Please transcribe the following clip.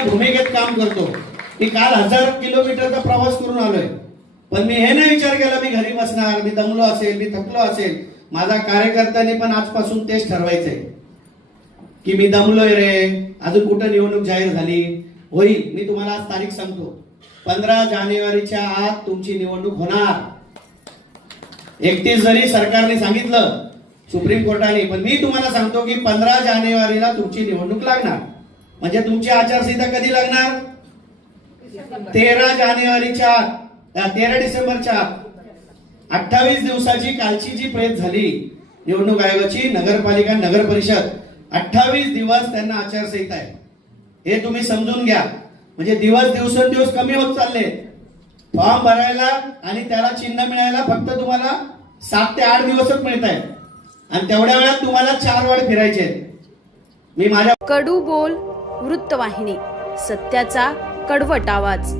प्रशासनाच्या भूमिकेत काम करतो. मी काल 1000 किलोमीटरचा प्रवास करून आलोय, पण मी हे नाही विचार केला मी घरी बसणार, मी दमलो असेल, मी थकलो असेल. माझा कार्यकर्त्यांनी पण आजपासून तेच ठरवायचंय की मी दमलोय रे, अजून कुठं निवडणूक जाहीर झाली. होईल, मी तुम्हाला आज तारीख सांगतो, 15 जानेवारीच्या आत तुमची निवडणूक होणार. 31 जरी सरकारने सांगितलं सुप्रीम कोर्टाने, पण मी तुम्हाला सांगतो की 15 जानेवारीला तुमची निवडणूक लागणार. म्हणजे तुमची आचारसंहिता कधी लागणार? 13 जानेवारीच्या 13 डिसेंबरच्या 28 दिवसाची कालची जी प्रेस झाली निवडणूक आयोगाची, नगरपालिका नगर परिषद 28 दिवस त्यांना आचारसंहिता आहे. हे तुम्ही समजून घ्या. म्हणजे दिवस दिवसेंदिवस कमी होत चालले. फॉर्म भरायला आणि त्याला चिन्ह मिळायला फक्त तुम्हाला 7 ते 8 दिवसच मिळत आहे, आणि तेवढ्या वेळात तुम्हाला 4 वाढ फिरायचे. मी माझ्या कडू बोल वृत्तवाहिनी, सत्याचा कडवट आवाज.